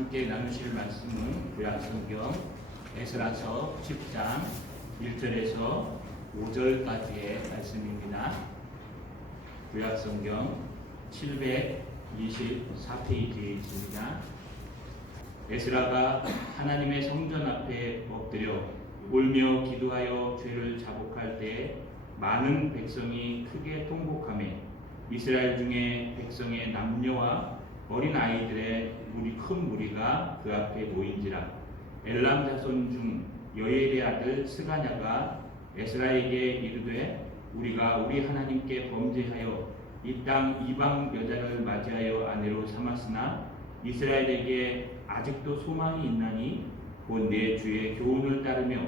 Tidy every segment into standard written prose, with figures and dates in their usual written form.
함께 나누실 말씀은 구약성경 에스라서 10장 1절에서 5절까지의 말씀입니다. 구약성경 724페이지에 있습니다. 에스라가 하나님의 성전 앞에 엎드려 울며 기도하여 죄를 자복할 때 많은 백성이 크게 통곡하며 이스라엘 중에 백성의 남녀와 어린 아이들의 큰 무리가 그 앞에 모인지라. 엘람 자손 중 여엘의 아들 스가냐가 에스라에게 이르되 우리가 우리 하나님께 범죄하여 이 땅 이방 여자를 맞이하여 아내로 삼았으나 이스라엘에게 아직도 소망이 있나니 곧 내 주의 교훈을 따르며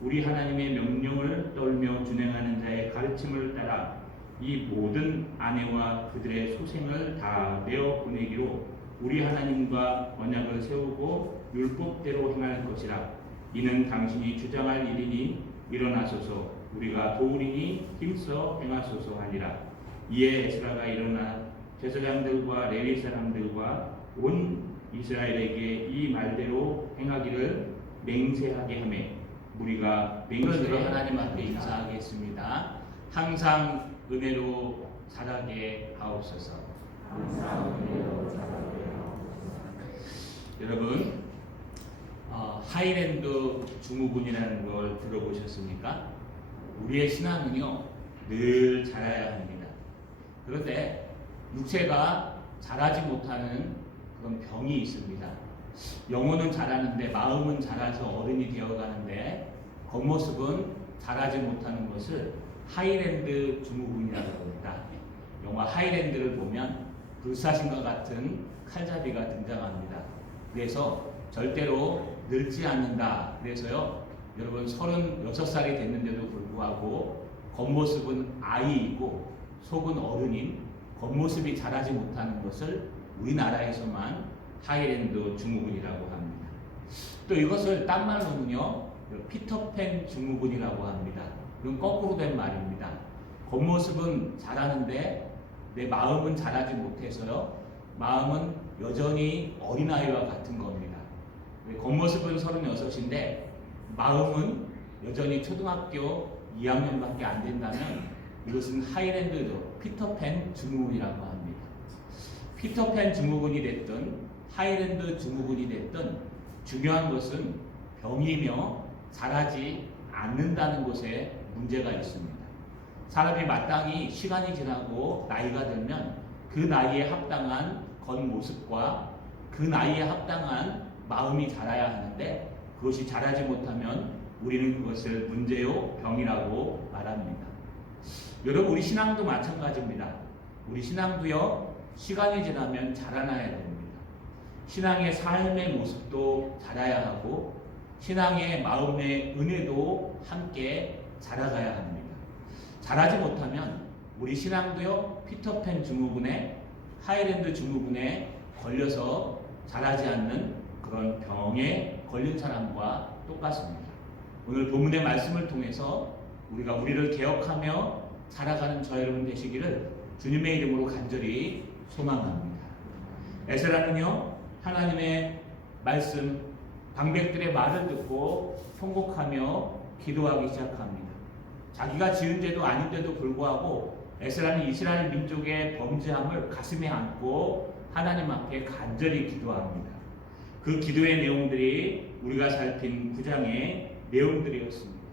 우리 하나님의 명령을 떨며 준행하는 자의 가르침을 따라 이 모든 아내와 그들의 소생을 다 내어 보내기로 우리 하나님과 언약을 세우고 율법대로 행할 것이라. 이는 당신이 주장할 일이니 일어나소서 우리가 도우리니 힘써 행하소서 하니라. 이에 에스라가 일어나 제사장들과 레위 사람들과 온 이스라엘에게 이 말대로 행하기를 맹세하게 하며 무리가 맹세로 하나님 앞에 인사하겠습니다. 항상 은혜로 자라게 하옵소서. 여러분, 하이랜드 증후군이라는 걸 들어보셨습니까? 우리의 신앙은요 늘 자라야 합니다. 그런데 육체가 자라지 못하는 그런 병이 있습니다. 영혼은 자라는데 마음은 자라서 어른이 되어가는데 겉모습은 자라지 못하는 것을 하이랜드 증후군이라고 합니다. 영화 하이랜드를 보면 불사신과 같은 칼잡이가 등장합니다. 그래서 절대로 늙지 않는다. 그래서요, 여러분 36살이 됐는데도 불구하고 겉모습은 아이이고 속은 어른인 겉모습이 자라지 못하는 것을 우리나라에서만 하이랜드 증후군이라고 합니다. 또 이것을 딴 말로는요, 피터팬 증후군이라고 합니다. 이건 거꾸로 된 말입니다. 겉모습은 자라는데 내 마음은 자라지 못해서요. 마음은 여전히 어린아이와 같은 겁니다. 겉모습은 36인데 마음은 여전히 초등학교 2학년밖에 안 된다면 이것은 하이랜드 피터팬 증후군이라고 합니다. 피터팬 증후군이 됐든 하이랜드 증후군이 됐든 중요한 것은 병이며 자라지 않는다는 것에 문제가 있습니다. 사람이 마땅히 시간이 지나고 나이가 들면 그 나이에 합당한 겉모습과 그 나이에 합당한 마음이 자라야 하는데 그것이 자라지 못하면 우리는 그것을 문제요 병이라고 말합니다. 여러분, 우리 신앙도 마찬가지입니다. 우리 신앙도요 시간이 지나면 자라나야 됩니다. 신앙의 삶의 모습도 자라야 하고 신앙의 마음의 은혜도 함께 자라가야 합니다. 자라지 못하면 우리 신앙도요 피터팬 증후군에 하이랜드 증후군에 걸려서 자라지 않는 그런 병에 걸린 사람과 똑같습니다. 오늘 본문의 말씀을 통해서 우리가 우리를 개혁하며 자라가는 저 여러분 되시기를 주님의 이름으로 간절히 소망합니다. 에스라는요 하나님의 말씀 방백들의 말을 듣고 통곡하며 기도하기 시작합니다. 자기가 지은 죄도 아닌데도 불구하고 에스라는 이스라엘 민족의 범죄함을 가슴에 안고 하나님 앞에 간절히 기도합니다. 그 기도의 내용들이 우리가 살핀 9장의 내용들이었습니다.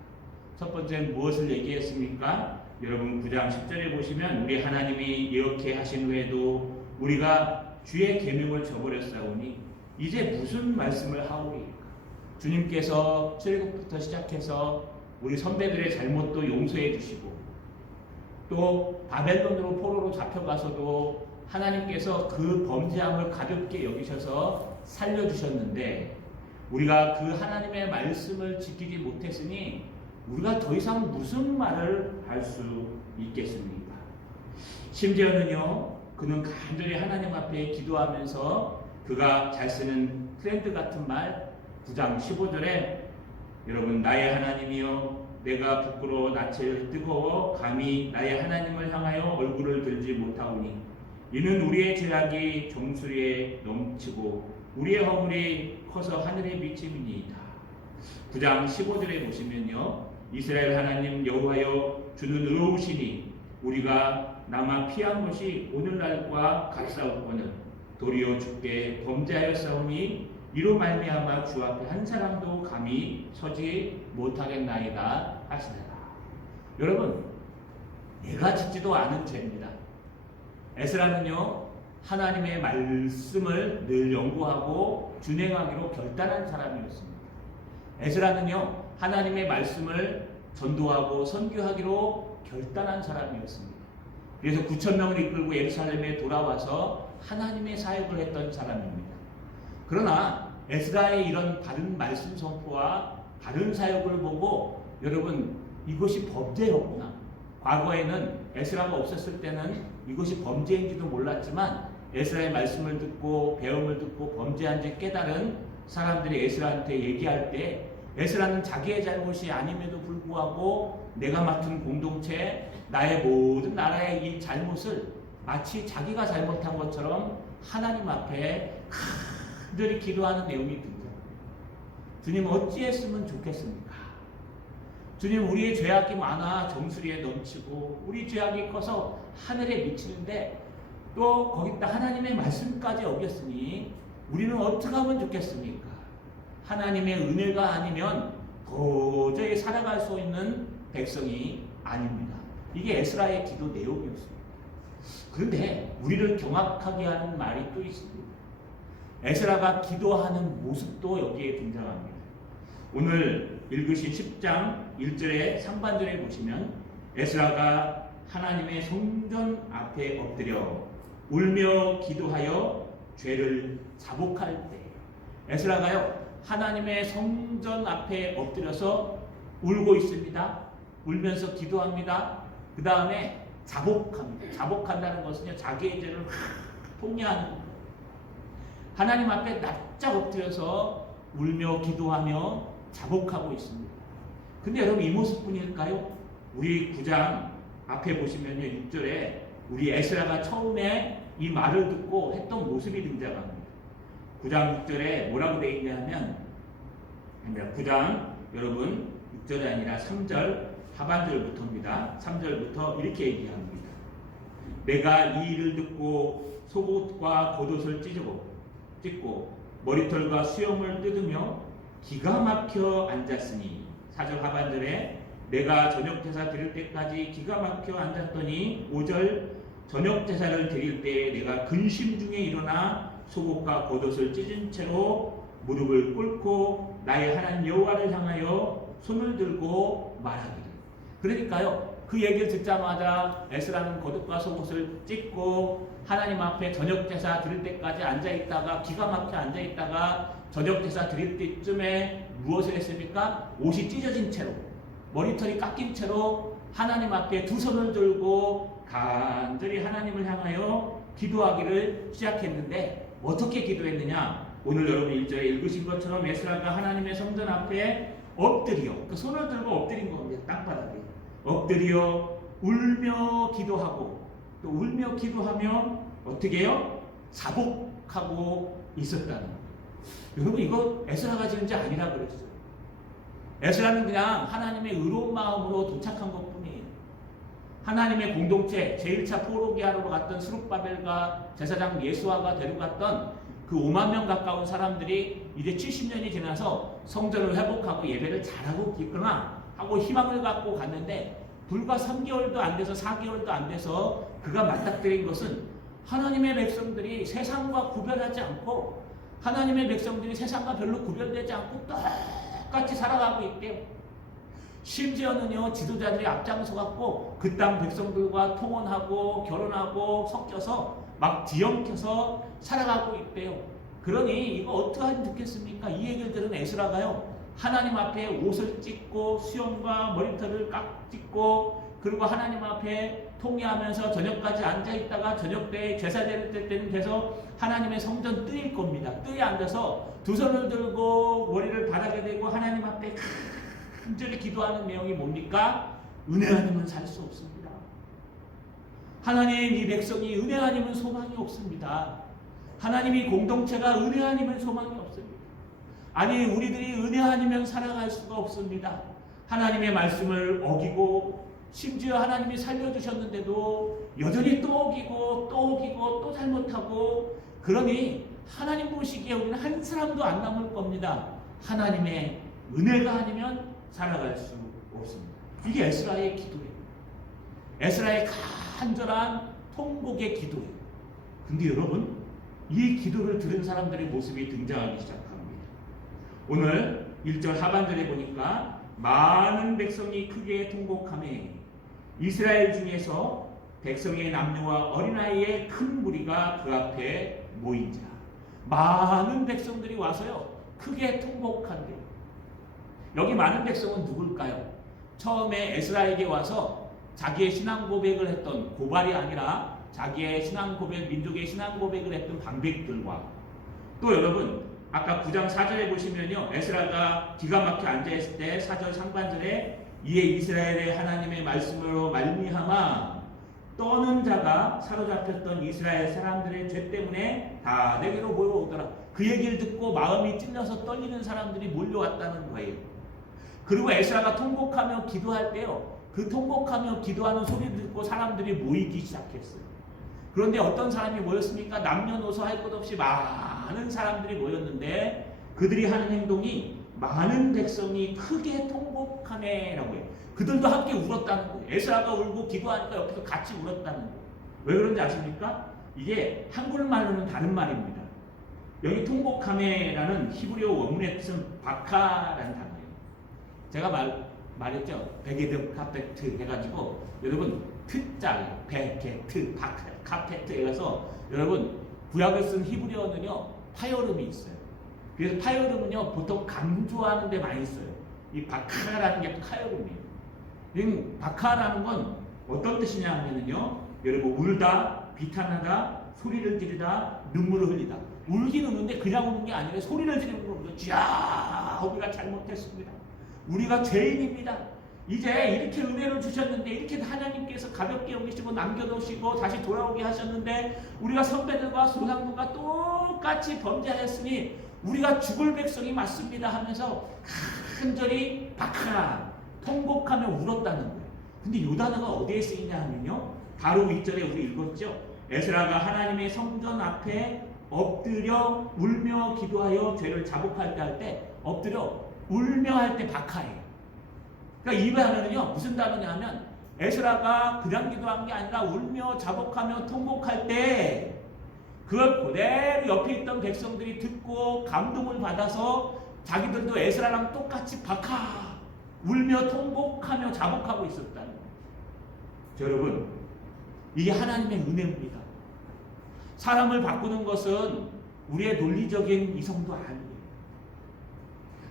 첫 번째는 무엇을 얘기했습니까? 여러분 9장 10절에 보시면 우리 하나님이 이렇게 하신 후에도 우리가 주의 계명을 저버렸사오니 이제 무슨 말씀을 하오리까? 주님께서 출애굽부터 시작해서 우리 선배들의 잘못도 용서해 주시고 또 바벨론으로 포로로 잡혀가서도 하나님께서 그 범죄함을 가볍게 여기셔서 살려주셨는데 우리가 그 하나님의 말씀을 지키지 못했으니 우리가 더 이상 무슨 말을 할 수 있겠습니까? 심지어는요 그는 간절히 하나님 앞에 기도하면서 그가 잘 쓰는 트렌드 같은 말 9장 15절에 여러분 나의 하나님이여 내가 부끄러워 낯을 뜨거워 감히 나의 하나님을 향하여 얼굴을 들지 못하오니 이는 우리의 죄악이 정수리에 넘치고 우리의 허물이 커서 하늘에 미침이니이다. 9장 15절에 보시면요, 이스라엘 하나님 여호와여 주는 의로우시니 우리가 남아 피한 것이 오늘날과 같사옵거늘 도리어 주께 범죄하였사오니 이로 말미암아 주 앞에 한 사람도 감히 서지 못하겠나이다 하시니라. 여러분, 내가 짓지도 않은 죄입니다. 에스라는요, 하나님의 말씀을 늘 연구하고 준행하기로 결단한 사람이었습니다. 에스라는요, 하나님의 말씀을 전도하고 선교하기로 결단한 사람이었습니다. 그래서 9,000명을 이끌고 예루살렘에 돌아와서 하나님의 사역을 했던 사람입니다. 그러나 에스라의 이런 바른 말씀 선포와 바른 사역을 보고 여러분, 이것이 범죄였구나. 과거에는 에스라가 없었을 때는 이것이 범죄인지도 몰랐지만 에스라의 말씀을 듣고 배움을 듣고 범죄한 지 깨달은 사람들이 에스라한테 얘기할 때 에스라는 자기의 잘못이 아님에도 불구하고 내가 맡은 공동체, 나의 모든 나라의 이 잘못을 마치 자기가 잘못한 것처럼 하나님 앞에 간절히 기도하는 내용이 등장합니다. 주님, 어찌했으면 좋겠습니까? 주님, 우리의 죄악이 많아 정수리에 넘치고 우리 죄악이 커서 하늘에 미치는데 또 거기다 하나님의 말씀까지 어겼으니 우리는 어떻게 하면 좋겠습니까? 하나님의 은혜가 아니면 도저히 살아갈 수 있는 백성이 아닙니다. 이게 에스라의 기도 내용이었습니다. 그런데 우리를 경악하게 하는 말이 또 있습니다. 에스라가 기도하는 모습도 여기에 등장합니다. 오늘 읽으신 10장 1절에 상반절에 보시면 에스라가 하나님의 성전 앞에 엎드려 울며 기도하여 죄를 자복할 때, 에스라가요 하나님의 성전 앞에 엎드려서 울고 있습니다. 울면서 기도합니다. 그 다음에 자복합니다. 자복한다는 것은요, 자기의 죄를 통회하는 겁니다. 하나님 앞에 납작 엎드려서 울며 기도하며 자복하고 있습니다. 근데 여러분, 이 모습뿐일까요? 우리 9장 앞에 보시면요, 6절에 우리 에스라가 처음에 이 말을 듣고 했던 모습이 등장합니다. 9장 6절에 뭐라고 되어 있냐면, 9장 여러분 6절이 아니라 3절 하반절부터입니다. 3절부터 이렇게 얘기합니다. 내가 이 일을 듣고 속옷과 겉옷을 찢고 머리털과 수염을 뜯으며 기가 막혀 앉았으니, 4절 하반절에 내가 저녁 제사 드릴 때까지 기가 막혀 앉았더니 5절 저녁 제사를 드릴 때에 내가 근심 중에 일어나 속옷과 겉옷을 찢은 채로 무릎을 꿇고 나의 하나님 여호와를 향하여 손을 들고 말하기를. 그러니까요, 그 얘기를 듣자마자 에스라는 겉옷과 속옷을 찢고 하나님 앞에 저녁 제사 드릴 때까지 앉아있다가 기가 막혀 앉아있다가 저녁 제사 드릴 때쯤에 무엇을 했습니까? 옷이 찢어진 채로, 머리털이 깎인 채로 하나님 앞에 두 손을 들고 간절히 하나님을 향하여 기도하기를 시작했는데, 어떻게 기도했느냐? 오늘 여러분 1절에 읽으신 것처럼 에스라가 하나님의 성전 앞에 엎드려, 그 손을 들고 엎드린 겁니다. 땅바닥에 엎드려 울며 기도하고, 또 울며 기도하며 어떻게 해요? 자복하고 있었다는 거예요. 여러분, 이거 에스라가 지은 게 아니라 그랬어요. 에스라는 그냥 하나님의 의로운 마음으로 도착한 것뿐이에요. 하나님의 공동체, 제1차 포로기 하러 갔던 스룹바벨과 제사장 예수아가 데려갔던 그 5만 명 가까운 사람들이 이제 70년이 지나서 성전을 회복하고 예배를 잘하고 있구나 하고 희망을 갖고 갔는데, 불과 3개월도 안 돼서 4개월도 안 돼서 그가 맞닥뜨린 것은 하나님의 백성들이 세상과 구별하지 않고, 하나님의 백성들이 세상과 별로 구별되지 않고 똑같이 살아가고 있대요. 심지어는요, 지도자들이 앞장서 갖고 그 땅 백성들과 통혼하고 결혼하고 섞여서 막 뒤엉켜서 살아가고 있대요. 그러니 이거 어떻게 하면 좋겠습니까? 이 얘기를 들은 에스라가요, 하나님 앞에 옷을 찢고 수염과 머리털을 찢고, 그리고 하나님 앞에 통회하면서 저녁까지 앉아있다가 저녁 때 제사 드릴 때는 돼서 하나님의 성전 뜰일 겁니다. 뜰에 앉아서 두 손을 들고 머리를 바닥에 대고 하나님 앞에 간절히 기도하는 내용이 뭡니까? 은혜 아니면 살 수 없습니다. 하나님, 이 백성이 은혜 아니면 소망이 없습니다. 하나님이 공동체가 은혜 아니면 소망이 없습니다. 아니, 우리들이 은혜 아니면 살아갈 수가 없습니다. 하나님의 말씀을 어기고 심지어 하나님이 살려주셨는데도 여전히 또 어기고 또 어기고 또 잘못하고, 그러니 하나님 보시기에 우리는 한 사람도 안 남을 겁니다. 하나님의 은혜가 아니면 살아갈 수 없습니다. 이게 에스라의 기도예요. 에스라의 간절한 통곡의 기도예요. 근데 여러분, 이 기도를 들은 사람들의 모습이 등장하기 시작합니다. 오늘 1절 하반절에 보니까 많은 백성이 크게 통곡하매 이스라엘 중에서 백성의 남녀와 어린아이의 큰 무리가 그 앞에 모인자. 많은 백성들이 와서요 크게 통곡한대요. 여기 많은 백성은 누굴까요? 처음에 에스라에게 와서 자기의 신앙 고백을 했던, 고발이 아니라 자기의 신앙 고백, 민족의 신앙 고백을 했던 방백들과, 또 여러분 아까 9장 4절에 보시면요, 에스라가 기가 막혀 앉아있을 때 4절 상반절에 이에 이스라엘의 하나님의 말씀으로 말미암아 떠는 자가 사로잡혔던 이스라엘 사람들의 죄 때문에 다 내게로 모여오더라. 그 얘기를 듣고 마음이 찔려서 떨리는 사람들이 몰려왔다는 거예요. 그리고 에스라가 통곡하며 기도할 때요, 그 통곡하며 기도하는 소리를 듣고 사람들이 모이기 시작했어요. 그런데 어떤 사람이 모였습니까? 남녀노소 할 것 없이 많은 사람들이 모였는데 그들이 하는 행동이 많은 백성이 크게 통곡하네라고 해요. 그들도 함께 울었다는 거예요. 에스라가 울고 기도하니까 옆에서 같이 울었다는 거예요. 왜 그런지 아십니까? 이게 한국말로는 다른 말입니다. 여기 통곡하네라는 히브리어 원문의 뜻은 바카라는 단어예요. 제가 말했죠. 베게드 카페트 해가지고 여러분 트자 베게트 카페트 해서 여러분 구약을 쓴 히브리어는요 파열음이 있어요. 그래서 파열음은요 보통 강조하는 데 많이 써요. 이 바카라는 게 파열음이에요. 바카라는 건 어떤 뜻이냐 하면은요, 여러분 울다, 비탄하다, 소리를 지르다, 눈물을 흘리다. 울긴 우는데 그냥 우는 게 아니라 소리를 지르는 겁니다. 야, 우리가 잘못했습니다. 우리가 죄인입니다. 이제 이렇게 은혜를 주셨는데, 이렇게 하나님께서 가볍게 여기시고 남겨놓으시고 다시 돌아오게 하셨는데 우리가 선배들과 조상들과 똑같이 범죄하였으니 우리가 죽을 백성이 맞습니다 하면서 간절히 박하라 통곡하며 울었다는 거예요. 근데 이 단어가 어디에 쓰이냐 하면요, 바로 윗절에 우리 읽었죠. 에스라가 하나님의 성전 앞에 엎드려 울며 기도하여 죄를 자복할 때 할 때 엎드려 울며 할 때 박하예요. 그러니까 이 단어는요 무슨 단어냐 하면, 에스라가 그냥 기도한 게 아니라 울며 자복하며 통곡할 때 그걸 그대로 옆에 있던 백성들이 듣고 감동을 받아서 자기들도 에스라랑 똑같이 박하 울며 통곡하며 자복하고 있었다는 거예요. 여러분, 이게 하나님의 은혜입니다. 사람을 바꾸는 것은 우리의 논리적인 이성도 아니에요.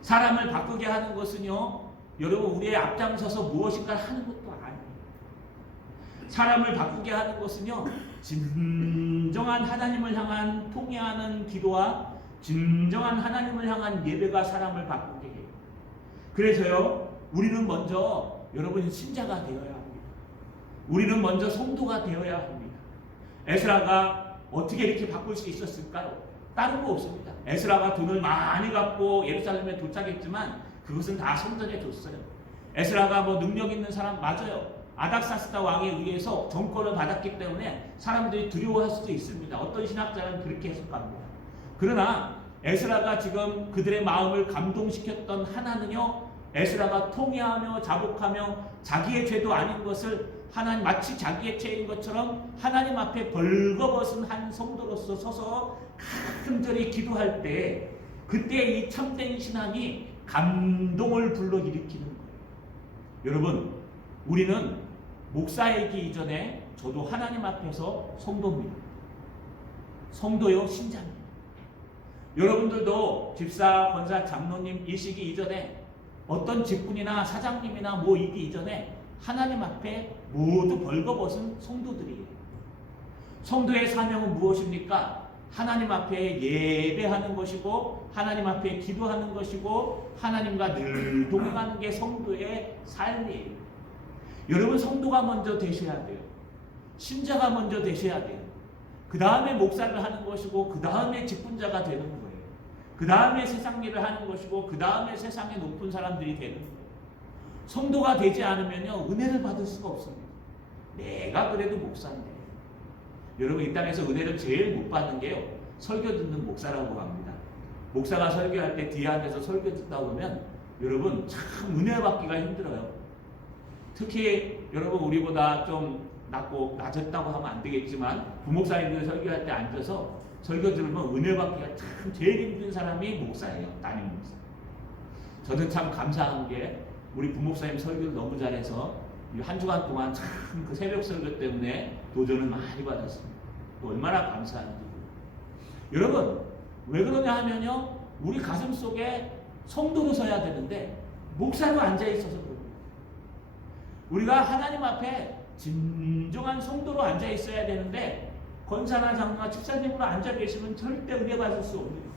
사람을 바꾸게 하는 것은요, 여러분 우리의 앞장서서 무엇인가 하는 것도 아니에요. 사람을 바꾸게 하는 것은요, 진정한 하나님을 향한 통회하는 기도와 진정한 하나님을 향한 예배가 사람을 바꾸게 해요. 그래서요, 우리는 먼저 여러분 신자가 되어야 합니다. 우리는 먼저 성도가 되어야 합니다. 에스라가 어떻게 이렇게 바꿀 수 있었을까요? 다른 거 없습니다. 에스라가 돈을 많이 갖고 예루살렘에 도착했지만 그것은 다 성전에 줬어요. 에스라가 뭐 능력 있는 사람 맞아요. 아닥사스다 왕에 의해서 정권을 받았기 때문에 사람들이 두려워할 수도 있습니다. 어떤 신학자는 그렇게 해석합니다. 그러나 에스라가 지금 그들의 마음을 감동시켰던 하나는요, 에스라가 통회하며 자복하며 자기의 죄도 아닌 것을 하나님, 마치 자기의 죄인 것처럼 하나님 앞에 벌거벗은 한 성도로서 서서 간절히 기도할 때, 그때 이 참된 신앙이 감동을 불러일으키는 거예요. 여러분, 우리는 목사이기 이전에 저도 하나님 앞에서 성도입니다. 성도요, 신자입니다. 여러분들도 집사, 권사, 장로님 이시기 이전에, 어떤 직분이나 사장님이나 뭐 이기 이전에 하나님 앞에 모두 벌거벗은 성도들이에요. 성도의 사명은 무엇입니까? 하나님 앞에 예배하는 것이고, 하나님 앞에 기도하는 것이고, 하나님과 늘 동행하는 게 성도의 삶이에요. 여러분, 성도가 먼저 되셔야 돼요. 신자가 먼저 되셔야 돼요. 그 다음에 목사를 하는 것이고 그 다음에 직분자가 되는 거예요. 그 다음에 세상 일을 하는 것이고 그 다음에 세상에 높은 사람들이 되는 거예요. 성도가 되지 않으면요 은혜를 받을 수가 없습니다. 내가 그래도 목사인데. 여러분 이 땅에서 은혜를 제일 못 받는 게요 설교 듣는 목사라고 합니다. 목사가 설교할 때 뒤에 앉아서 설교 듣다 보면 여러분 참 은혜 받기가 힘들어요. 특히 여러분 우리보다 좀 낮았다고 하면 안 되겠지만 부목사님들 설교할 때 앉아서 설교 들으면 은혜 받기가 참 제일 힘든 사람이 목사예요. 담임 목사. 저는 참 감사한 게 우리 부목사님 설교를 너무 잘해서 한 주간 동안 참 그 새벽 설교 때문에 도전을 많이 받았습니다. 얼마나 감사한지. 여러분 왜 그러냐 하면요 우리 가슴 속에 성도로 서야 되는데 목사로 앉아 있어서 그래요. 우리가 하나님 앞에 진정한 성도로 앉아 있어야 되는데 권사나 장로나 집사님으로 앉아 계시면 절대 은혜 받을 수 없는 거예요.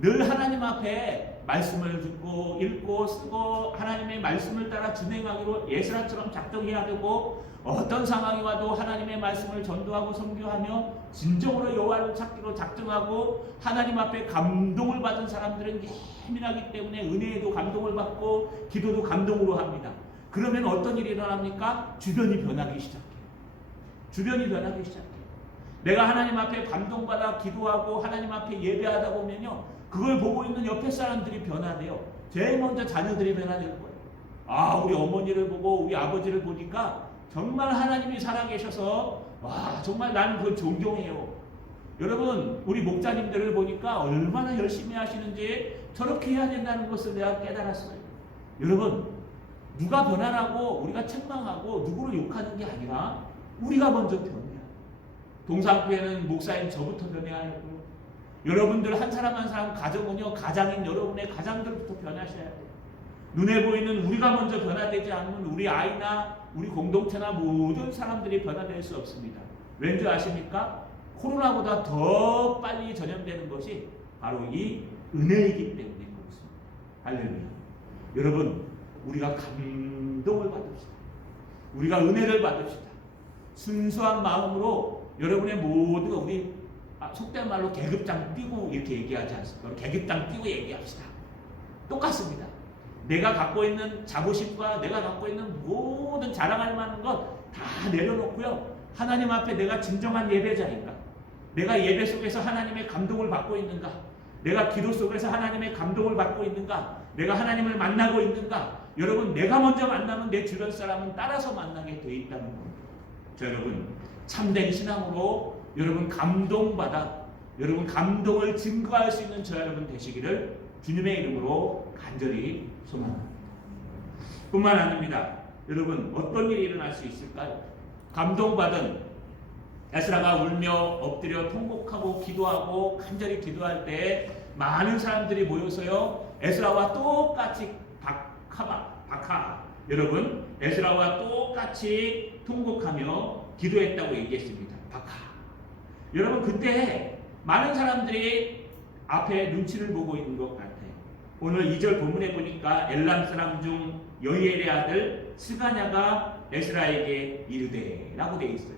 늘 하나님 앞에 말씀을 듣고 읽고 쓰고 하나님의 말씀을 따라 준행하기로 예스라처럼 작정해야 되고 어떤 상황이 와도 하나님의 말씀을 전도하고 선교하며 진정으로 여호와를 찾기로 작정하고 하나님 앞에 감동을 받은 사람들은 예민하기 때문에 은혜에도 감동을 받고 기도도 감동으로 합니다. 그러면 어떤 일이 일어납니까? 주변이 변하기 시작해요. 주변이 변하기 시작해요. 내가 하나님 앞에 감동받아 기도하고 하나님 앞에 예배하다 보면요 그걸 보고 있는 옆에 사람들이 변화돼요. 제일 먼저 자녀들이 변화될 거예요. 아 우리 어머니를 보고 우리 아버지를 보니까 정말 하나님이 살아계셔서 와 정말 나는 그걸 존경해요. 여러분 우리 목자님들을 보니까 얼마나 열심히 하시는지 저렇게 해야 된다는 것을 내가 깨달았어요. 여러분 누가 변화라고 우리가 책망하고 누구를 욕하는 게 아니라 우리가 먼저 변해야 돼요. 동산교회는 목사인 저부터 변해야 하고요. 여러분들 한 사람 한 사람 가정은요 가장인 여러분의 가장들부터 변하셔야 돼요. 눈에 보이는 우리가 먼저 변화되지 않으면 우리 아이나 우리 공동체나 모든 사람들이 변화될 수 없습니다. 왠지 아십니까? 코로나보다 더 빨리 전염되는 것이 바로 이 은혜이기 때문인 것입니다. 할렐루야. 여러분 우리가 감동을 받읍시다. 우리가 은혜를 받읍시다. 순수한 마음으로 여러분의 모든 우리 속된 말로 계급장 띄고 이렇게 얘기하지 않습니까? 계급장 띄고 얘기합시다. 똑같습니다. 내가 갖고 있는 자부심과 내가 갖고 있는 모든 자랑할 만한 것 다 내려놓고요. 하나님 앞에 내가 진정한 예배자인가? 내가 예배 속에서 하나님의 감동을 받고 있는가? 내가 기도 속에서 하나님의 감동을 받고 있는가? 내가 하나님을 만나고 있는가? 여러분 내가 먼저 만나면 내 주변 사람은 따라서 만나게 돼 있다는 겁니다. 자, 여러분 참된 신앙으로 여러분 감동받아 여러분 감동을 증거할 수 있는 저 여러분 되시기를 주님의 이름으로 간절히 소망합니다. 뿐만 아닙니다. 여러분 어떤 일이 일어날 수 있을까요? 감동받은 에스라가 울며 엎드려 통곡하고 기도하고 간절히 기도할 때 많은 사람들이 모여서요 에스라와 똑같이 박하 여러분 에스라와 똑같이 통곡하며 기도했다고 얘기했습니다. 박하. 여러분 그때 많은 사람들이 앞에 눈치를 보고 있는 것 같아요. 오늘 2절 본문에 보니까 엘람 사람 중 여히엘의 아들 스가냐가 에스라에게 이르되 라고 되어 있어요.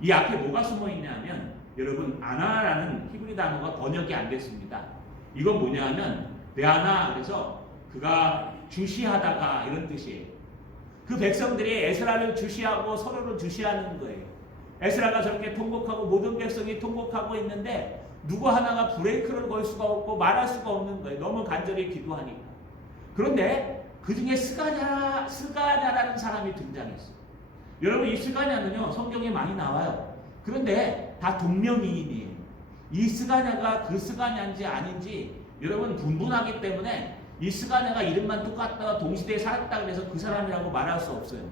이 앞에 뭐가 숨어 있냐면 여러분 아나라는 히브리 단어가 번역이 안 됐습니다. 이건 뭐냐면 베아나 그래서 그가 주시하다가 이런 뜻이에요. 그 백성들이 에스라를 주시하고 서로를 주시하는 거예요. 에스라가 저렇게 통곡하고 모든 백성이 통곡하고 있는데 누구 하나가 브레이크를 걸 수가 없고 말할 수가 없는 거예요. 너무 간절히 기도하니까. 그런데 그 중에 스가냐라는 사람이 등장했어요. 여러분 이 스가냐는요 성경에 많이 나와요. 그런데 다 동명이인이에요. 이 스가냐가 그 스가냐인지 아닌지 여러분 분분하기 때문에 이 스가냐가 이름만 똑같다 동시대에 살았다 그래서 그 사람이라고 말할 수 없어요.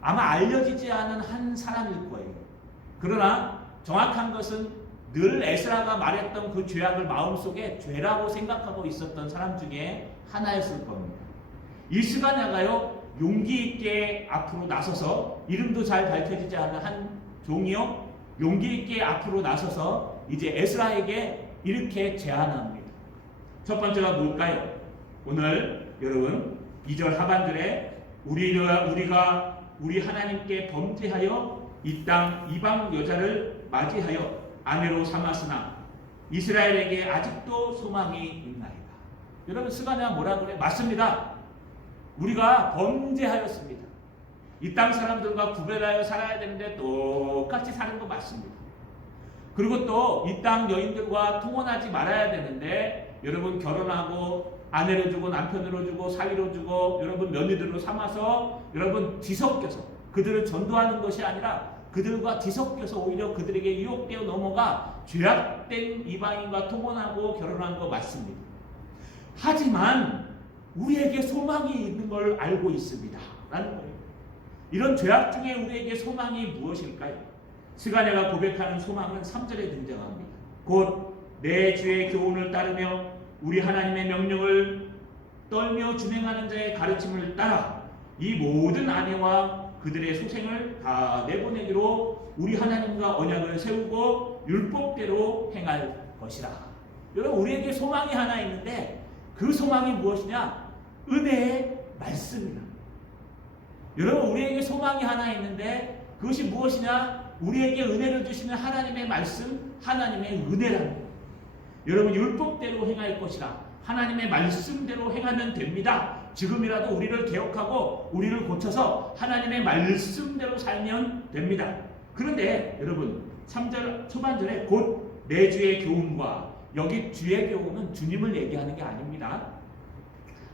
아마 알려지지 않은 한 사람일 거예요. 그러나 정확한 것은 늘 에스라가 말했던 그 죄악을 마음속에 죄라고 생각하고 있었던 사람 중에 하나였을 겁니다. 이 스가냐가요 용기 있게 앞으로 나서서 이름도 잘 밝혀지지 않은 한 종이요 용기 있게 앞으로 나서서 이제 에스라에게 이렇게 제안합니다. 첫 번째가 뭘까요? 오늘 여러분 2절 하반절에 우리가 우리 하나님께 범죄하여 이 땅 이방 여자를 맞이하여 아내로 삼았으나 이스라엘에게 아직도 소망이 있나이다. 여러분, 스가랴가 뭐라 그래? 맞습니다. 우리가 범죄하였습니다. 이 땅 사람들과 구별하여 살아야 되는데 똑같이 사는 거 맞습니다. 그리고 또 이 땅 여인들과 통혼하지 말아야 되는데 여러분, 결혼하고 아내로 주고 남편으로 주고 사위로 주고 여러분 며느리로 삼아서 여러분 뒤섞여서 그들을 전도하는 것이 아니라 그들과 뒤섞여서 오히려 그들에게 유혹되어 넘어가 죄악된 이방인과 통혼하고 결혼한 거 맞습니다. 하지만 우리에게 소망이 있는 걸 알고 있습니다 라는 거예요. 이런 죄악 중에 우리에게 소망이 무엇일까요? 스가랴가 고백하는 소망은 3절에 등장합니다. 곧 내 주의 교훈을 따르며 우리 하나님의 명령을 떨며 준행하는 자의 가르침을 따라 이 모든 아내와 그들의 소생을 다 내보내기로 우리 하나님과 언약을 세우고 율법대로 행할 것이라. 여러분, 우리에게 소망이 하나 있는데 그 소망이 무엇이냐? 은혜의 말씀이다. 여러분, 우리에게 소망이 하나 있는데 그것이 무엇이냐? 우리에게 은혜를 주시는 하나님의 말씀, 하나님의 은혜라는 거예요. 여러분, 율법대로 행할 것이라. 하나님의 말씀대로 행하면 됩니다. 지금이라도 우리를 개혁하고 우리를 고쳐서 하나님의 말씀대로 살면 됩니다. 그런데 여러분, 3절 초반절에 곧 내 주의 교훈과, 여기 주의 교훈은 주님을 얘기하는 게 아닙니다.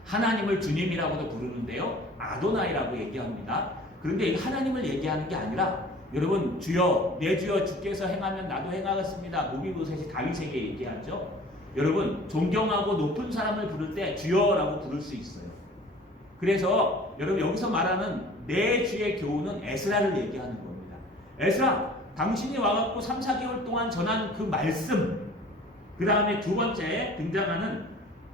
하나님을 주님이라고도 부르는데요, 아도나이라고 얘기합니다. 그런데 하나님을 얘기하는 게 아니라 여러분, 주여 내 주여 주께서 행하면 나도 행하겠습니다. 모비보셋이 다윗에게 얘기하죠. 여러분, 존경하고 높은 사람을 부를 때 주여라고 부를 수 있어요. 그래서 여러분, 여기서 말하는 내 주의 교훈은 에스라를 얘기하는 겁니다. 에스라, 당신이 와갖고 3, 4개월 동안 전한 그 말씀, 그 다음에 두 번째 등장하는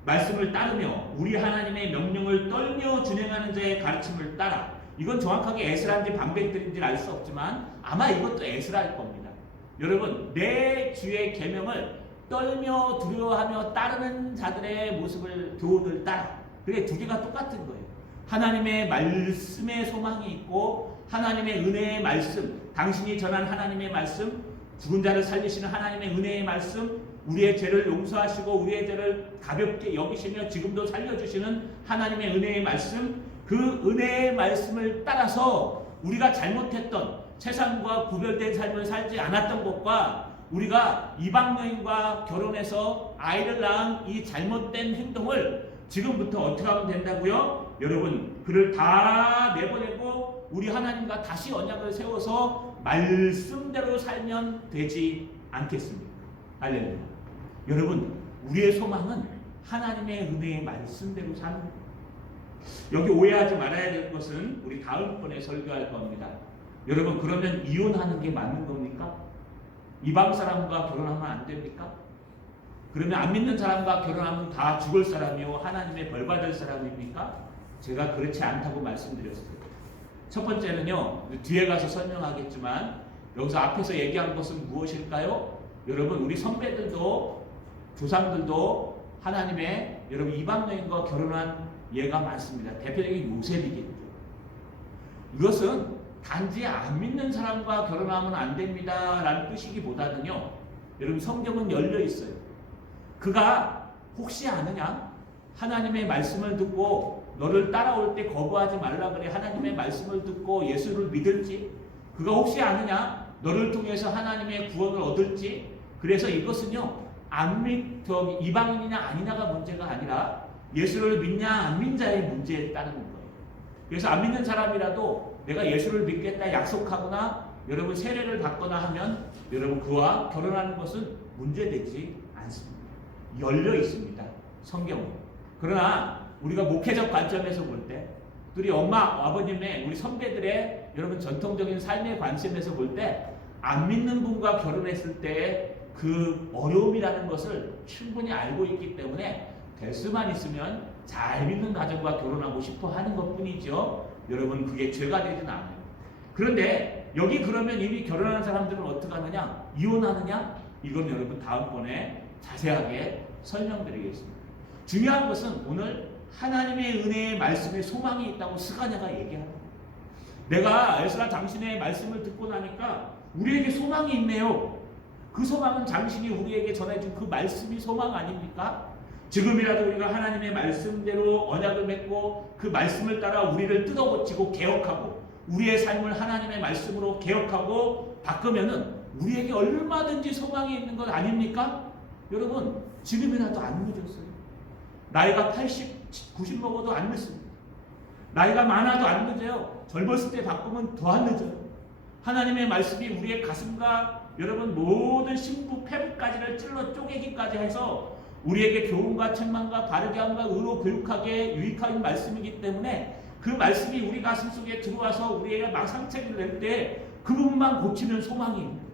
말씀을 따르며 우리 하나님의 명령을 떨며 준행하는 자의 가르침을 따라. 이건 정확하게 에스라인지 방백들인지 알 수 없지만 아마 이것도 에스라일 겁니다. 여러분, 내 주의 계명을 떨며 두려워하며 따르는 자들의 모습을, 교훈을 따라. 그게 두 개가 똑같은 거예요. 하나님의 말씀에 소망이 있고 하나님의 은혜의 말씀, 당신이 전한 하나님의 말씀, 죽은 자를 살리시는 하나님의 은혜의 말씀, 우리의 죄를 용서하시고 우리의 죄를 가볍게 여기시며 지금도 살려주시는 하나님의 은혜의 말씀, 그 은혜의 말씀을 따라서 우리가 잘못했던, 세상과 구별된 삶을 살지 않았던 것과 우리가 이방 여인과 결혼해서 아이를 낳은 이 잘못된 행동을 지금부터 어떻게 하면 된다고요? 여러분, 그를 다 내보내고 우리 하나님과 다시 언약을 세워서 말씀대로 살면 되지 않겠습니까? 할렐루야. 여러분, 우리의 소망은 하나님의 은혜의 말씀대로 사는 거예요. 여기 오해하지 말아야 될 것은 우리 다음번에 설교할 겁니다. 여러분, 그러면 이혼하는 게 맞는 겁니까? 이방 사람과 결혼하면 안 됩니까? 그러면 안 믿는 사람과 결혼하면 다 죽을 사람이요 하나님의 벌 받을 사람입니까? 제가 그렇지 않다고 말씀드렸어요. 첫 번째는요, 뒤에 가서 설명하겠지만 여기서 앞에서 얘기한 것은 무엇일까요? 여러분, 우리 선배들도 조상들도 하나님의 여러분 이방 여인과 결혼한 예가 많습니다. 대표적인 요셉이겠죠. 이것은 단지 안 믿는 사람과 결혼하면 안 됩니다 라는 뜻이기보다는요, 여러분, 성경은 열려 있어요. 그가 혹시 아느냐? 하나님의 말씀을 듣고 너를 따라올 때 거부하지 말라 그래. 하나님의 말씀을 듣고 예수를 믿을지? 그가 혹시 아느냐? 너를 통해서 하나님의 구원을 얻을지? 그래서 이것은요, 이방인이냐 아니냐가 문제가 아니라 예수를 믿냐 안 믿는 자의 문제에 따르는 거예요. 그래서 안 믿는 사람이라도 내가 예수를 믿겠다 약속하거나 여러분 세례를 받거나 하면 여러분 그와 결혼하는 것은 문제되지 않습니다. 열려 있습니다, 성경은. 그러나 우리가 목회적 관점에서 볼 때, 우리 엄마 아버님의 우리 선배들의 여러분 전통적인 삶의 관점에서 볼 때 안 믿는 분과 결혼했을 때 그 어려움이라는 것을 충분히 알고 있기 때문에 될 수만 있으면 잘 믿는 가정과 결혼하고 싶어 하는 것 뿐이죠. 여러분, 그게 죄가 되진 않아요. 그런데 여기 그러면 이미 결혼한 사람들은 어떻게 하느냐? 이혼하느냐? 이건 여러분 다음번에 자세하게 설명드리겠습니다. 중요한 것은 오늘 하나님의 은혜의 말씀에 소망이 있다고 스가랴가 얘기하는 거예요. 내가 에스라 당신의 말씀을 듣고 나니까 우리에게 소망이 있네요. 그 소망은 당신이 우리에게 전해준 그 말씀이 소망 아닙니까? 지금이라도 우리가 하나님의 말씀대로 언약을 맺고 그 말씀을 따라 우리를 뜯어고치고 개혁하고 우리의 삶을 하나님의 말씀으로 개혁하고 바꾸면은 우리에게 얼마든지 소망이 있는 것 아닙니까? 여러분, 지금이라도 안 늦었어요. 나이가 80, 90 먹어도 안 늦습니다. 나이가 많아도 안 늦어요. 젊었을 때 바꾸면 더 안 늦어요. 하나님의 말씀이 우리의 가슴과 여러분 모든 신부 폐부까지를 찔러 쪼개기까지 해서 우리에게 교훈과 책망과 바르게 함과 의로 교육하게 유익한 말씀이기 때문에 그 말씀이 우리 가슴 속에 들어와서 우리에게 막 상처를 낼 때 그 부분만 고치면 소망이 있는 거예요.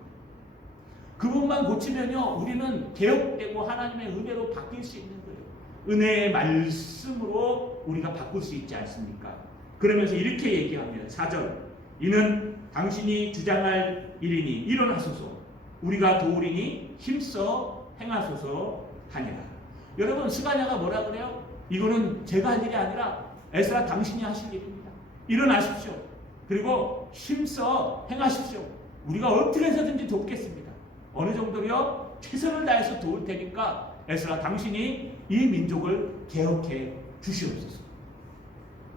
그 부분만 고치면요 우리는 개혁되고 하나님의 은혜로 바뀔 수 있는 거예요. 은혜의 말씀으로 우리가 바꿀 수 있지 않습니까? 그러면서 이렇게 얘기합니다. 4절 이는 당신이 주장할 일이니 일어나소서 우리가 도우리니 힘써 행하소서 하니라. 여러분 스가랴가 뭐라 그래요? 이거는 제가 할 일이 아니라 에스라 당신이 하실 일입니다. 일어나십시오. 그리고 힘써 행하십시오. 우리가 어떻게 해서든지 돕겠습니다. 어느 정도요? 최선을 다해서 도울 테니까 에스라 당신이 이 민족을 개혁해 주시옵소서.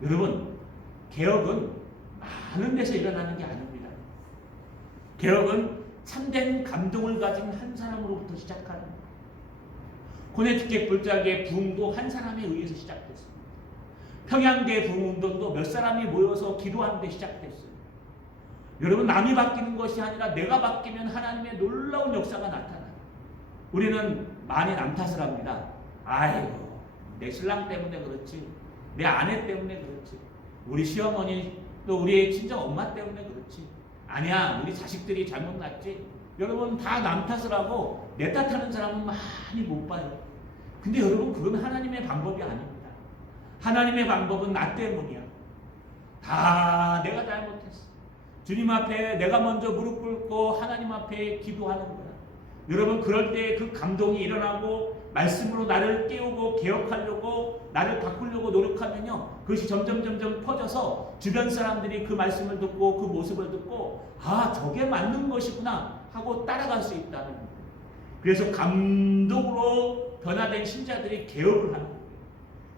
여러분 개혁은 많은 데서 일어나는 게 아닙니다. 개혁은 참된 감동을 가진 한 사람으로부터 시작하는 거예요. 코네티켓 불작의 부흥도 한 사람에 의해서 시작됐습니다. 평양대 부흥운동도 몇 사람이 모여서 기도하는데 시작됐어요. 여러분 남이 바뀌는 것이 아니라 내가 바뀌면 하나님의 놀라운 역사가 나타나요. 우리는 많이 남 탓을 합니다. 아이고 내 신랑 때문에 그렇지, 내 아내 때문에 그렇지, 우리 시어머니 또 우리 친정 엄마 때문에 그렇지, 아니야 우리 자식들이 잘못 났지. 여러분 다 남 탓을 하고 내 탓하는 사람은 많이 못 봐요. 근데 여러분 그건 하나님의 방법이 아닙니다. 하나님의 방법은 나 때문이야. 다 내가 잘못했어. 주님 앞에 내가 먼저 무릎 꿇고 하나님 앞에 기도하는 거야. 여러분 그럴 때 그 감동이 일어나고 말씀으로 나를 깨우고 개혁하려고 나를 바꾸려고 노력하면요 그것이 점점 퍼져서 주변 사람들이 그 말씀을 듣고 그 모습을 듣고 아 저게 맞는 것이구나 하고 따라갈 수 있다는 거예요. 그래서 감동으로 변화된 신자들이 개혁을 하는 거예요.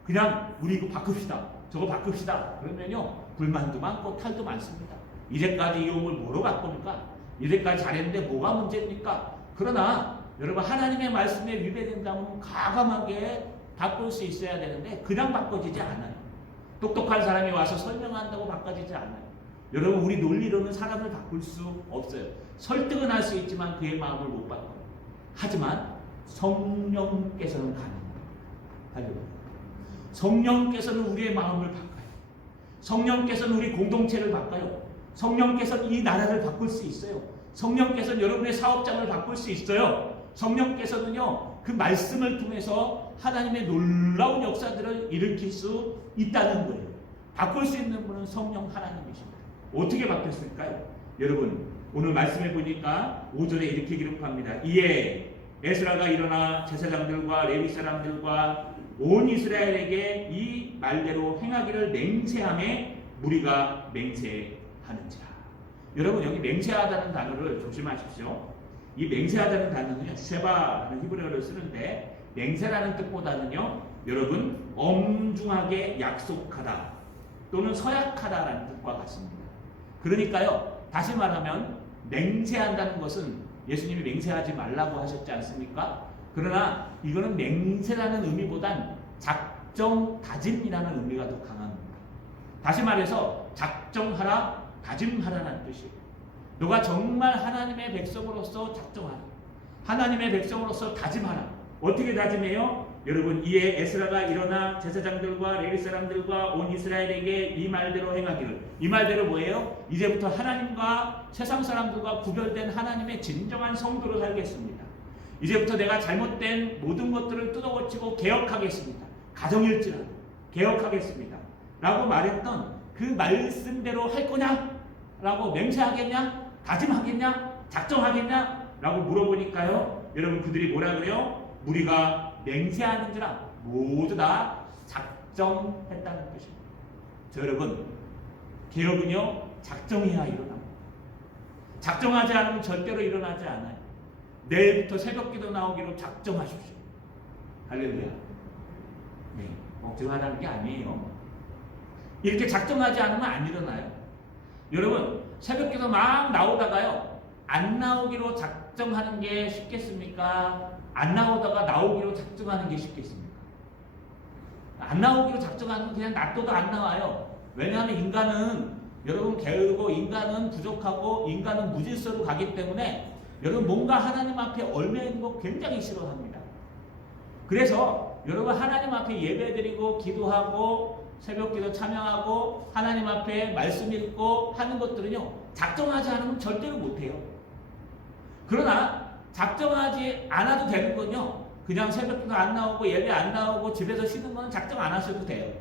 그냥 우리 이거 바꿉시다 저거 바꿉시다 그러면요 불만도 많고 탈도 많습니다. 이제까지 이 몸을 뭐로 바꿉니까? 이제까지 잘했는데 뭐가 문제입니까? 그러나 여러분 하나님의 말씀에 위배된다면 과감하게 바꿀 수 있어야 되는데 그냥 바꿔지지 않아요. 똑똑한 사람이 와서 설명한다고 바꿔지지 않아요. 여러분 우리 논리로는 사람을 바꿀 수 없어요. 설득은 할 수 있지만 그의 마음을 못 바꿔요. 하지만 성령께서는 가능합니다. 할렐루야. 성령께서는 우리의 마음을 바꿔요. 성령께서는 우리 공동체를 바꿔요. 성령께서는 이 나라를 바꿀 수 있어요. 성령께서는 여러분의 사업장을 바꿀 수 있어요. 성령께서는요 그 말씀을 통해서 하나님의 놀라운 역사들을 일으킬 수 있다는 거예요. 바꿀 수 있는 분은 성령 하나님이십니다. 어떻게 바뀌었을까요? 여러분 오늘 말씀해 보니까 5절에 이렇게 기록합니다. 이에 에스라가 일어나 제사장들과 레위 사람들과 온 이스라엘에게 이 말대로 행하기를 맹세하며 무리가 맹세하는지라. 여러분 여기 맹세하다는 단어를 조심하십시오. 이 맹세하다는 단어는요 쉐바라는 히브리어를 쓰는데 맹세라는 뜻보다는요 여러분 엄중하게 약속하다 또는 서약하다라는 뜻과 같습니다. 그러니까요 다시 말하면 맹세한다는 것은 예수님이 맹세하지 말라고 하셨지 않습니까? 그러나 이거는 맹세라는 의미보단 작정, 다짐이라는 의미가 더 강합니다. 다시 말해서 작정하라, 다짐하라는 뜻이에요. 너가 정말 하나님의 백성으로서 작정하라. 하나님의 백성으로서 다짐하라. 어떻게 다짐해요? 여러분 이에 에스라가 일어나 제사장들과 레위 사람들과 온 이스라엘에게 이 말대로 행하기를. 이 말대로 뭐예요? 이제부터 하나님과 세상 사람들과 구별된 하나님의 진정한 성도로 살겠습니다. 이제부터 내가 잘못된 모든 것들을 뜯어고치고 개혁하겠습니다. 가정일지라도 개혁하겠습니다. 라고 말했던 그 말씀대로 할 거냐? 라고 맹세하겠냐? 다짐하겠냐? 작정하겠냐? 라고 물어보니까요. 여러분 그들이 뭐라 그래요? 우리가 맹세하는지라 모두 다 작정했다는 것입니다. 자, 여러분 개혁은요 작정해야 일어납니다. 작정하지 않으면 절대로 일어나지 않아요. 내일부터 새벽기도 나오기로 작정하십시오. 할렐루야. 네, 걱정하라는 게 아니에요. 이렇게 작정하지 않으면 안 일어나요. 여러분, 새벽기도 막 나오다가요, 안 나오기로 작정하는 게 쉽겠습니까? 안 나오다가 나오기로 작정하는 게 쉽겠습니까? 안 나오기로 작정하는 건 그냥 놔둬도 안 나와요. 왜냐하면 인간은, 여러분, 게으르고 인간은 부족하고 인간은 무질서로 가기 때문에 여러분 뭔가 하나님 앞에 얽매이는 거 굉장히 싫어합니다. 그래서 여러분 하나님 앞에 예배드리고 기도하고 새벽기도 참여하고 하나님 앞에 말씀 읽고 하는 것들은요, 작정하지 않으면 절대로 못해요. 그러나 작정하지 않아도 되는 건요, 그냥 새벽기도 안 나오고 예배 안 나오고 집에서 쉬는 건 작정 안 하셔도 돼요.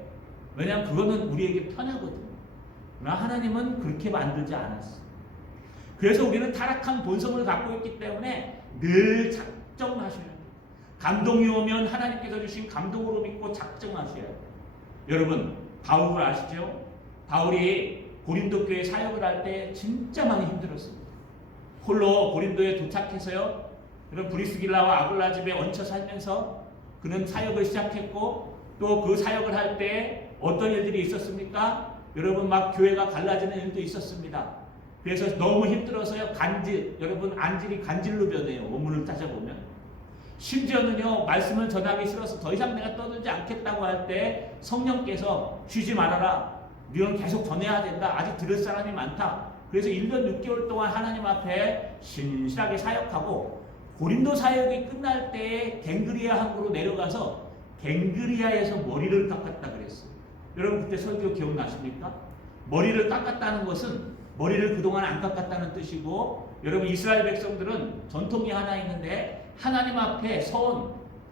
왜냐하면 그거는 우리에게 편하거든요. 그러나 하나님은 그렇게 만들지 않았어요. 그래서 우리는 타락한 본성을 갖고 있기 때문에 늘 작정하셔야 돼요. 감동이 오면 하나님께서 주신 감동으로 믿고 작정하셔야 돼요. 여러분, 바울을 아시죠? 바울이 고린도 교회 사역을 할 때 진짜 많이 힘들었습니다. 홀로 고린도에 도착해서요, 그런 브리스길라와 아굴라 집에 얹혀 살면서 그는 사역을 시작했고, 또 그 사역을 할 때 어떤 일들이 있었습니까? 여러분, 막 교회가 갈라지는 일도 있었습니다. 그래서 너무 힘들어서요, 여러분, 안질이 간질로 변해요. 원문을 따져보면. 심지어는요, 말씀을 전하기 싫어서 더 이상 내가 떠들지 않겠다고 할 때 성령께서 쉬지 말아라. 너는 계속 전해야 된다. 아직 들을 사람이 많다. 그래서 1년 6개월 동안 하나님 앞에 신실하게 사역하고, 고린도 사역이 끝날 때 갱그리아 항구로 내려가서 갱그리아에서 머리를 깎았다 그랬어요. 여러분 그때 설교 기억나십니까? 머리를 깎았다는 것은 머리를 그동안 안 깎았다는 뜻이고, 여러분 이스라엘 백성들은 전통이 하나 있는데, 하나님 앞에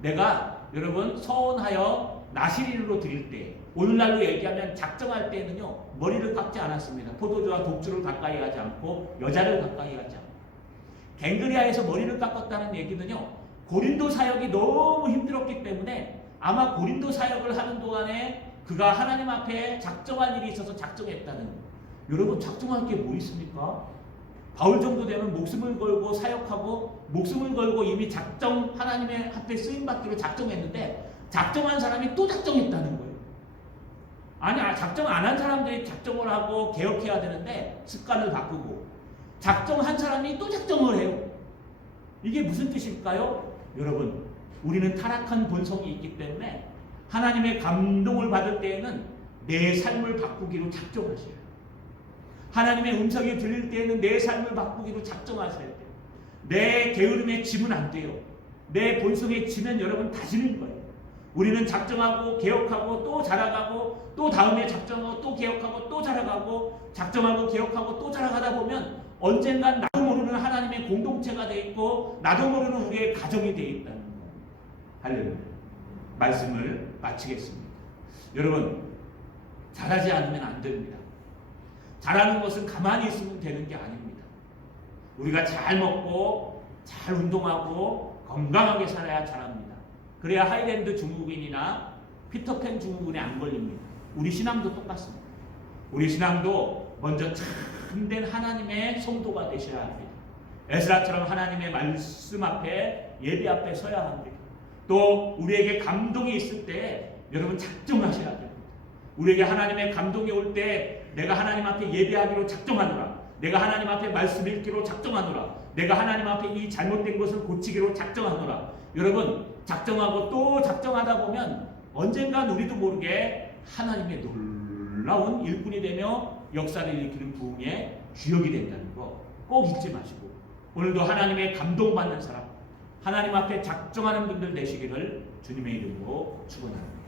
내가 여러분 서원하여 나시린으로 드릴 때, 오늘날로 얘기하면 작정할 때는요, 머리를 깎지 않았습니다. 포도주와 독주를 가까이 하지 않고 여자를 가까이 하지 않고. 갱그리아에서 머리를 깎았다는 얘기는요, 고린도 사역이 너무 힘들었기 때문에 아마 고린도 사역을 하는 동안에 그가 하나님 앞에 작정할 일이 있어서 작정했다는 거예요. 여러분, 작정할 게 뭐 있습니까? 바울 정도 되면 목숨을 걸고 사역하고, 목숨을 걸고 이미 하나님의 앞에 쓰임받기로 작정했는데, 작정한 사람이 또 작정했다는 거예요. 아니, 작정 안 한 사람들이 작정을 하고 개혁해야 되는데 습관을 바꾸고, 작정한 사람이 또 작정을 해요. 이게 무슨 뜻일까요? 여러분, 우리는 타락한 본성이 있기 때문에 하나님의 감동을 받을 때에는 내 삶을 바꾸기로 작정하셔야 돼요. 하나님의 음성이 들릴 때에는 내 삶을 바꾸기로 작정하셔야 돼요. 내 게으름에 지면 안 돼요. 내 본성에 지면 여러분 다지는 거예요. 우리는 작정하고 개혁하고 또 자라가고, 또 다음에 작정하고 또 개혁하고 또 자라가고, 작정하고 개혁하고 또 자라가다 보면 언젠간 나도 모르는 하나님의 공동체가 돼 있고, 나도 모르는 우리의 가정이 돼 있다는 거예요. 할렐루야. 말씀을 마치겠습니다. 여러분, 잘하지 않으면 안 됩니다. 잘하는 것은 가만히 있으면 되는 게 아닙니다. 우리가 잘 먹고 잘 운동하고 건강하게 살아야 잘합니다. 그래야 하이랜드 증후군이나 피터팬 증후군에 안 걸립니다. 우리 신앙도 똑같습니다. 우리 신앙도 먼저 참된 하나님의 성도가 되셔야 합니다. 에스라처럼 하나님의 말씀 앞에, 예배 앞에 서야 합니다. 또 우리에게 감동이 있을 때 여러분 작정하셔야 됩니다. 우리에게 하나님의 감동이 올 때 내가 하나님 앞에 예배하기로 작정하노라. 내가 하나님 앞에 말씀 읽기로 작정하노라. 내가 하나님 앞에 이 잘못된 것을 고치기로 작정하노라. 여러분, 작정하고 또 작정하다 보면 언젠간 우리도 모르게 하나님의 놀라운 일꾼이 되며 역사를 일으키는 부흥의 주역이 된다는 거 꼭 잊지 마시고, 오늘도 하나님의 감동받는 사람, 하나님 앞에 작정하는 분들 되시기를 주님의 이름으로 축원합니다.